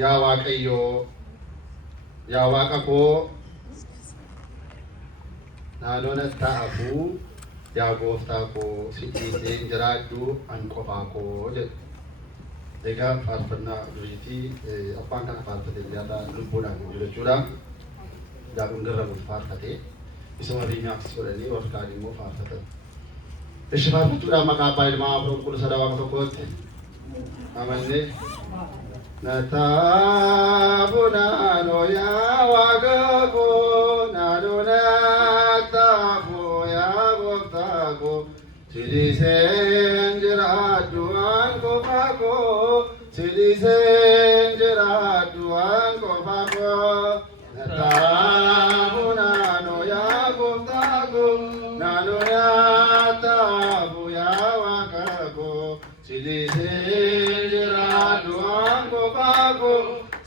yaa Waaqayyoo yaa Waaqa koo naannoon ta'aafuu yaa Gooftaa koo si dhiisee jiraadhu an qofaa koo jedhe. Egaa faarfannaa duriitii abbaan kana faarfatee jiraata lubbuudhaan jechuudha. Gaafa garramuuf faarfatee isuma biyyaafis godhanii warqaan immoo faarfatan. Ishi faarfachuudhaan maqaa abbaa ilmaa afurii qulqulluu sadawaa tokkootti amanne nataafu naannoo yaa Waaqa koo naannoo nataafu yaa Gooftaa koo siliseen jiraadhu an qofaa koo siliseen jiraadhu an qofaa koo nataafu naannoo yaa Gooftaa koo naannoo nataafu yaa Waaqa koo siliseen jiraadhu an qofaa koo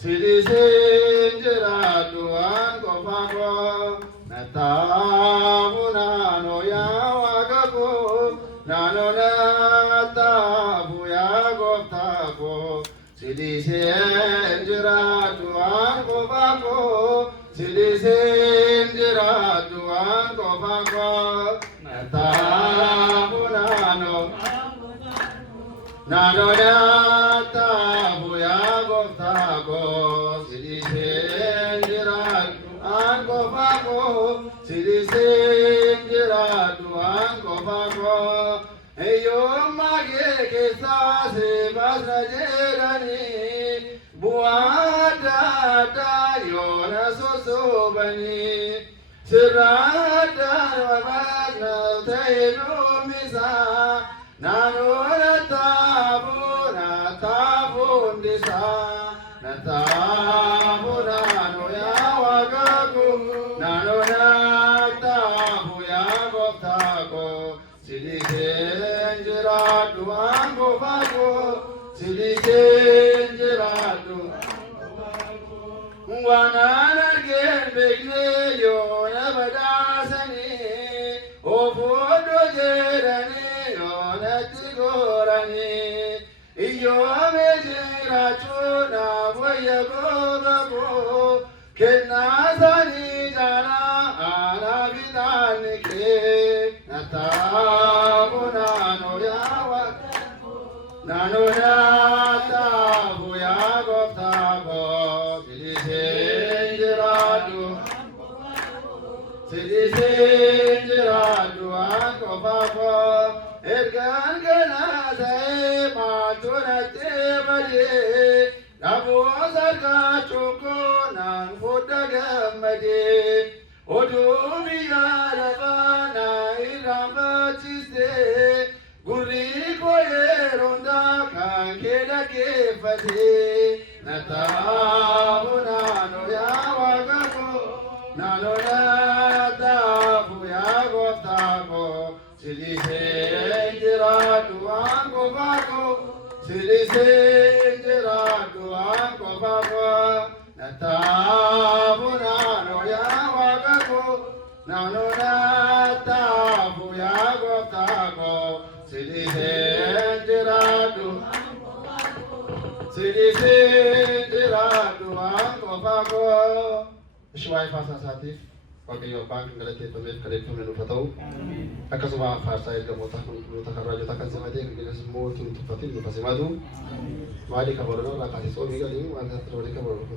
siliseen jiraadhu an qofaa koo nataafu naannoo yaa Waaqa koo naannoo nataafu yaa Gooftaa koo siliseen jiraadhu an qofaa koo siliseen jiraadhu an qofaa koo nataafu naannoo nataafu yaa Gooftaa koo siliseen jiraadhu an qofaa koo siliseen jiraadhu an qofaa koo eeyyoomaa kee keessaa seebasna jedhanii bu'aa adda addaa yoona sosobanii sirraa addaan wabaasna ta'e dhumisaa naannoo nataafu hundisaa nataafu naannoo yaa Waaqa koo naannoo nataafu yaa Gooftaa koo siliseen jiraadhu an qofaa koo siliseen jiraadhu waan an argeen beekne yoona badhaasanii ofuudho jedhanii yoonatti goranii iyyoome jiraachuu naaf wayya gooba koo kennaa isaanii jaalaa aanaa bitaanni kee nataafu naannoo yaa Waaqa naannoo nataafu yaa Gooftaa koo siliseen jiraadhu siliseen jiraadhu an qofaa koo ergaan kanaa ta'ee maaltu natti badee dhabuun sargaachuun koo naan fudda gammadee oduu biyya lafaa naa irraanfachiistee gurri koo yeroo hundaa kan kee dhaggeeffatee nataafu naannoo yaa Waaqa koo naannoo nataafu yaa Gooftaa koo siliseen jiraadhu an qofaa koo siliseen jiraadhu an qofaa koo nataafu naannoo yaa Waaqa koo naannoo nataafu yaa Gooftaa koo siliseen jiraadhu siliseen jiraadhu an qofaa koo. Ishwaay faasaasaatiif Waaqayyo abbaan kan galateeffameef kadheeffame nuuf haa ta'u. Akkasuma faarsaa ergamoota qulqulloota kan raajota kan simatee kan jedhanis immoo tun tuffatiin nuuf haa simatu. Maalii kan boronoo irraa kaasee soomii galii waan irratti rooree kan boronoo